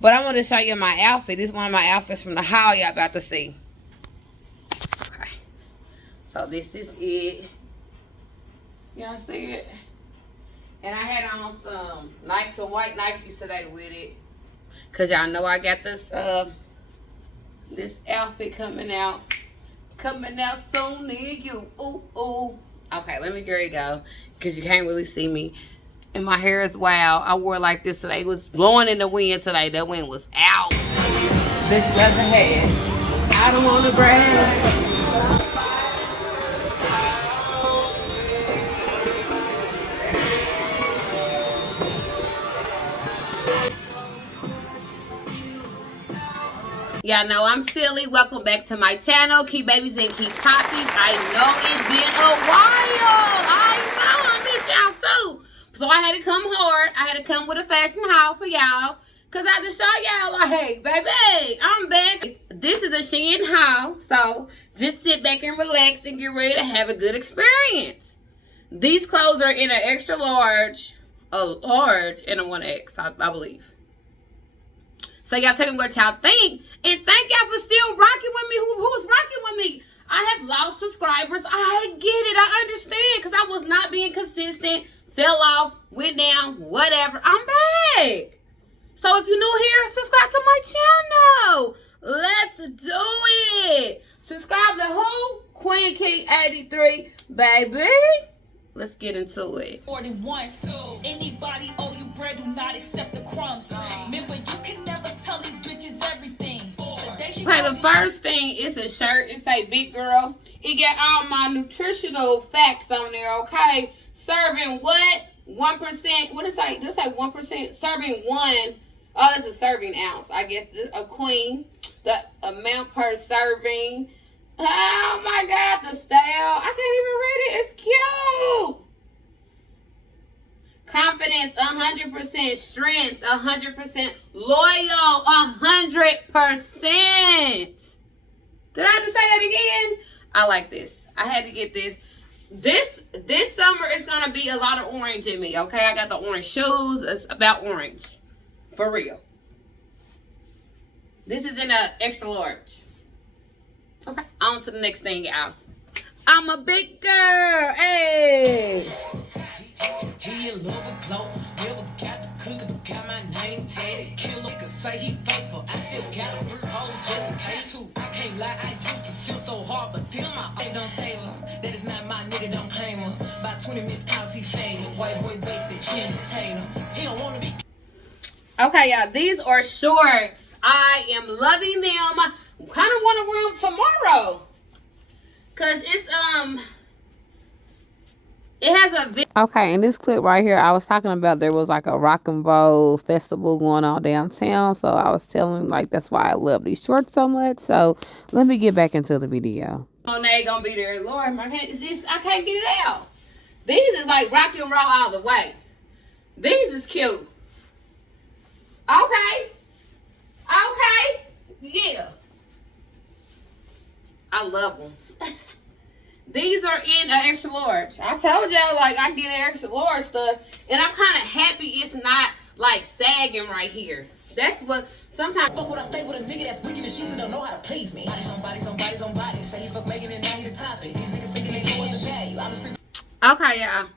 But I want to show you my outfit. This is one of my outfits from the haul y'all about to see. Okay. So this is it. Y'all see it? And I had on some Nikes, some white Nikes today with it. Cause y'all know I got this this outfit coming out. Coming out soon near you. Ooh, ooh. Okay, let me get ready to go. Cause you can't really see me. And my hair is wild. I wore it like this today. It was blowing in the wind today. The wind was out. This leather hat. I don't want to brag. Y'all know I'm silly. Welcome back to my channel. Keep babies and keep poppies. I know it's been a while. I know I miss y'all too. So I had to come hard. I had to come with a fashion haul for y'all. Because I had to show y'all, like, hey, baby, I'm back. This is a Shein haul. So just sit back and relax and get ready to have a good experience. These clothes are in an extra large, a large, and a 1X, I believe. So y'all tell me what y'all think. And thank y'all for still rocking with me. Who's rocking with me? I have lost subscribers. I get it. I understand. Because I was not being consistent. Fell off. Went down. Whatever. I'm back. So if you're new here, subscribe to my channel. Let's do it. Subscribe to who? Queen Key 83. Baby. Let's get into it. 41. Anybody owe you bread, do not accept the crumbs. Remember, you can never tell these bitches everything. Okay, the first thing is a shirt. It say big girl. It got all my nutritional facts on there, okay? Serving what? 1%. What does it say? Does it say 1%? Serving one. Oh, that's a serving ounce. I guess a queen. The amount per serving. Oh my God, the style. I can't even read it. It's cute. Confidence, 100%. Strength, 100%. Loyal, 100%. Did I have to say that again? I like this. I had to get this. This summer is going to be a lot of orange in me, okay? I got the orange shoes. It's about orange. For real. This is in an extra large. Okay, on to the next thing, y'all. I'm a big girl. Hey. He in love with Glow, never got the cookie, but got my name tatted. Killer nigga say he faithful, I still got a free hole just in case. Who I can't lie, I used to sip so hard, but then my ain't don't save him. That is not my nigga, don't claim him. About 20 missed calls, he faded. White boy wasted, chin and tater. He don't wanna be. Okay, y'all, these are shorts. I am loving them. Kind of want to wear them tomorrow. Cause it's it has a okay, in this clip right here, I was talking about there was like a rock and roll festival going on downtown. So I was telling like that's why I love these shorts so much. So let me get back into the video. Monet gonna be there. Lord, I can't get it out. These is like rock and roll all the way. These is cute. Okay. Okay. Yeah. I love them. These are in an extra large. I told y'all, like, I get an extra large stuff. And I'm kind of happy it's not, like, sagging right here. That's what, sometimes. Fuck what I stay with a nigga that's wicked and shit and don't know how to please me. Bodies on bodies on bodies on bodies. Say he fuck making it, now he the topic. These niggas thinking they know what the value. I was free. Okay, y'all.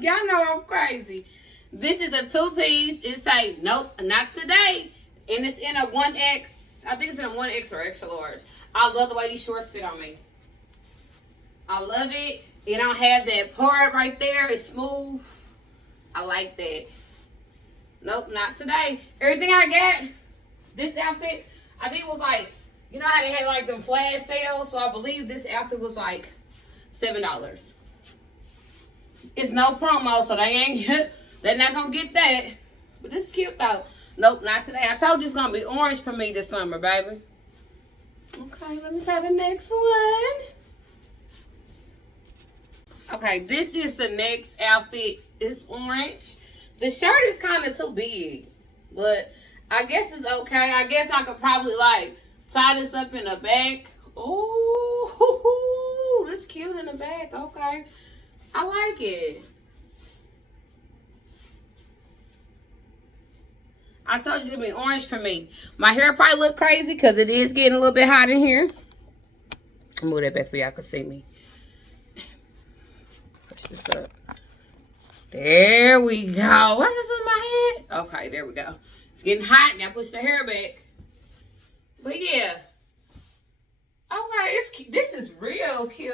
Y'all know I'm crazy. This is a 2-piece. It say, nope, not today. And it's in a 1X. I think it's in a 1X or extra large. I love the way these shorts fit on me. I love it. It don't have that part right there. It's smooth. I like that. Nope, not today. Everything I got, this outfit, I think it was like, you know how they had like them flash sales? So I believe this outfit was like $7. It's no promo, so they're not gonna get that. But this is cute though. Nope, not today. I told you it's gonna be orange for me this summer, baby. Okay, let me try the next one. Okay, this is the next outfit. It's orange. The shirt is kind of too big, but I guess it's okay. I guess I could probably like tie this up in the back. Ooh, this cute in the back. Okay, I like it. I told you it's gonna be orange for me. My hair probably look crazy because it is getting a little bit hot in here. I'll move that back for y'all can see me. Push this up. There we go. What is in my head? Okay, there we go. It's getting hot. Gotta push the hair back. But yeah. Okay, this is real cute.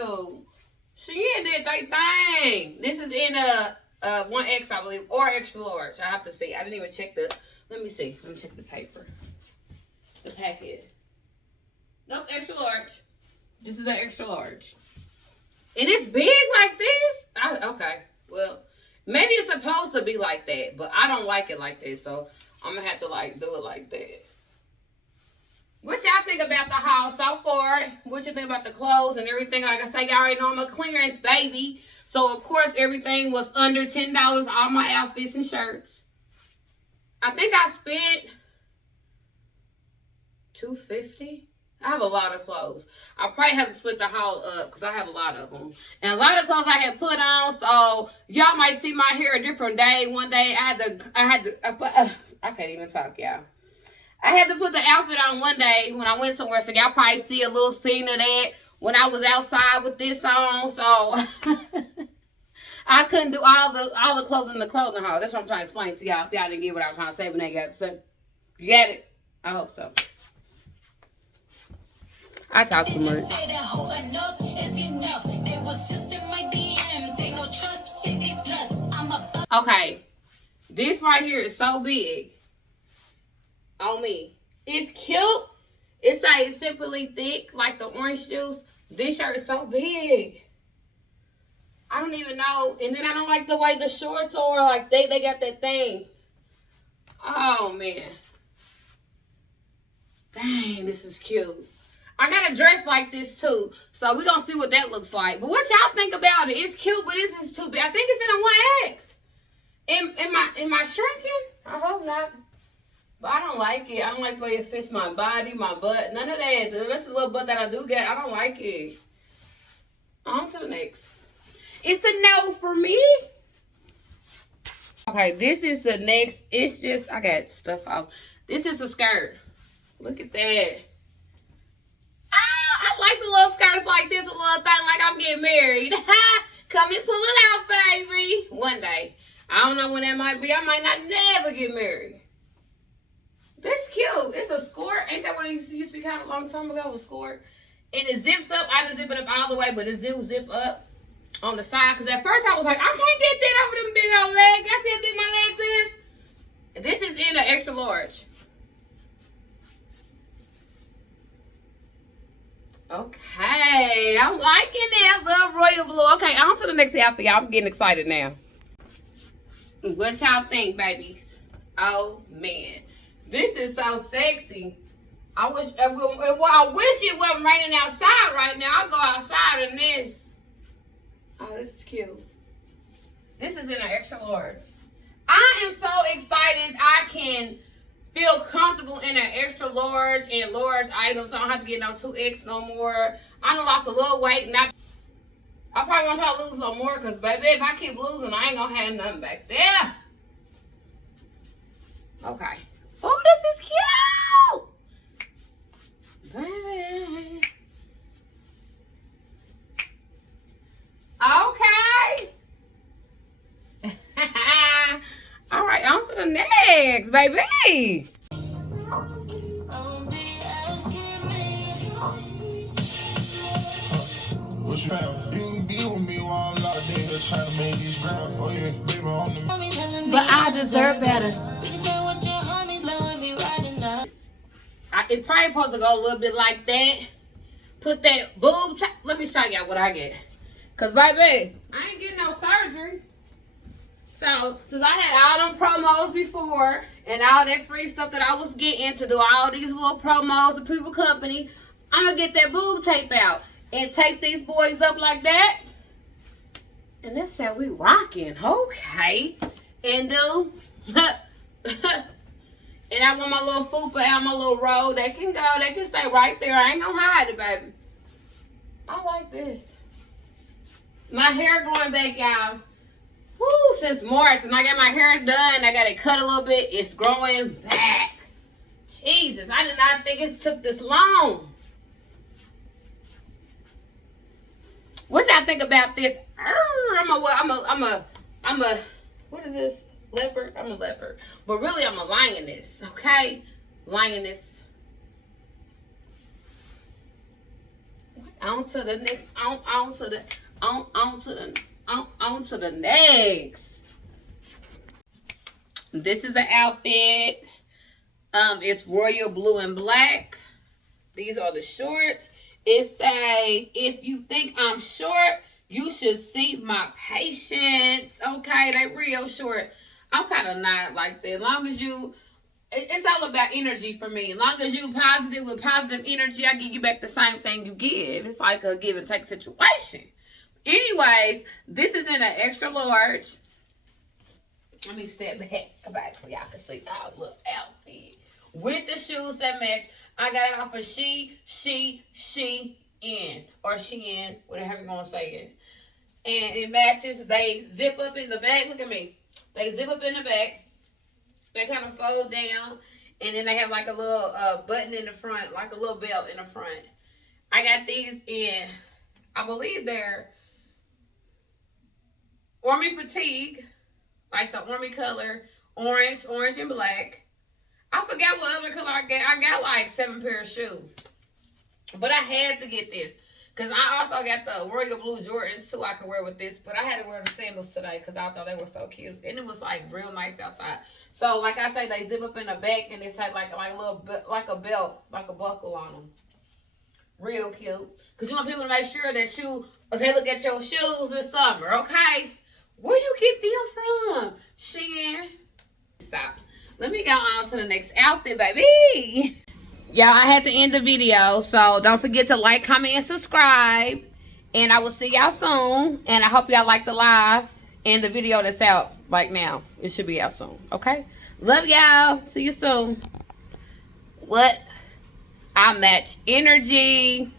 Shein did their thing. This is in a 1X, I believe, or extra large. I have to see. I didn't even check the. Let me see. Let me check the paper. The packet. Nope, extra large. This is an extra large. And it's big like this? Okay. Well, maybe it's supposed to be like that, but I don't like it like this, so I'm going to have to, like, do it like that. What y'all think about the haul so far? What you think about the clothes and everything? Like I say, y'all already know I'm a clearance baby. So, of course, everything was under $10, all my outfits and shirts. I think I spent $250. I have a lot of clothes. I probably have to split the haul up because I have a lot of them. And a lot of clothes I had put on, so y'all might see my hair a different day. One day I can't even talk, y'all. I had to put the outfit on one day when I went somewhere, so y'all probably see a little scene of that when I was outside with this on, so I couldn't do all the clothes in the clothing haul. That's what I'm trying to explain to y'all. If y'all didn't get what I was trying to say when they got it. You get it? I hope so. I talk too much. Okay, this right here is so big on me. It's cute. It's like simply thick, like the orange juice. This shirt is so big. I don't even know. And then I don't like the way the shorts are. Like they got that thing. Oh man. Dang, this is cute. I got a dress like this too, so we're gonna see what that looks like. But what y'all think about it? It's cute, but this is too big. I think it's in a 1X. Am I shrinking? I hope not. But I don't like it. I don't like the way it fits my body, my butt, none of that. The rest of the little butt that I do get, I don't like it. On to the next. It's a no for me. Okay, this is the next. It's just I got stuff off. This is a skirt. Look at that. I like the little skirts like this, a little thing like I'm getting married. Come and pull it out, baby. One day. I don't know when that might be. I might not never get married. This cute. It's a skirt. Ain't that what it used to be called a long time ago? A skirt. And it zips up. I didn't zip it up all the way, but it do zip up on the side. Because at first I was like, I can't get that over them big old legs. I see how big my legs is. This is in an extra large. Okay, I'm liking it. I love royal blue. Okay, on to the next outfit, y'all. I'm getting excited now. What y'all think, babies? Oh man, this is so sexy. I wish it wasn't raining outside right now. I'll go outside in this. Oh, this is cute. This is in an extra large. I am so excited. I can feel comfortable in an extra large and large items. So I don't have to get no 2X no more. I done lost a little weight. And I probably want to try to lose a little more because, baby, if I keep losing, I ain't going to have nothing back there. Okay. Oh, this is cute. Baby. Okay. All right, on to the next, baby. What you found? You can be with me while I'm locked in here trying to make these ground. Oh yeah, baby, on the. But I deserve better. It probably supposed to go a little bit like that. Put that boob. Let me show y'all what I get. Cause baby, I ain't getting no surgery. So, since I had all them promos before and all that free stuff that I was getting to do all these little promos to people company, I'm going to get that boob tape out and tape these boys up like that. And that's how we rocking. Okay. And do. And I want my little fupa out, my little roll. They can go. They can stay right there. I ain't going to hide it, baby. I like this. My hair going back, y'all. Woo, since March, when I got my hair done, I got it cut a little bit. It's growing back. Jesus, I did not think it took this long. What y'all think about this? I'm a, what is this? Leopard? I'm a leopard. But really, I'm a lioness, okay? Lioness. On to the next, on to the next. This is an outfit. It's royal blue and black. These are the shorts. It say, if you think I'm short, you should see my patience. Okay, they real short. I'm kind of not like that. As long as you, it's all about energy for me. As long as you positive with positive energy, I give you back the same thing you give. It's like a give and take situation. Anyways, this is in an extra large. Let me step back so y'all can see our little outfit. With the shoes that match. I got it off of Shein, or Shein, whatever you want to say it. And it matches. They zip up in the back. Look at me. They zip up in the back. They kind of fold down. And then they have like a little button in the front, like a little belt in the front. I got these in, I believe they're Army Fatigue, like the Army color, orange and black. I forgot what other color I got. I got like 7 pair of shoes. But I had to get this. Because I also got the royal blue Jordans too I could wear with this. But I had to wear the sandals today because I thought they were so cute. And it was like real nice outside. So like I say, they zip up in the back and it's like a little, like a belt, like a buckle on them. Real cute. Because you want people to make sure that they look at your shoes this summer, okay? Where you get them from? Shein. Stop. Let me go on to the next outfit, baby. Y'all, I had to end the video, so don't forget to like, comment, and subscribe. And I will see y'all soon. And I hope y'all like the live and the video that's out right now. It should be out soon, okay? Love y'all. See you soon. What? I match energy.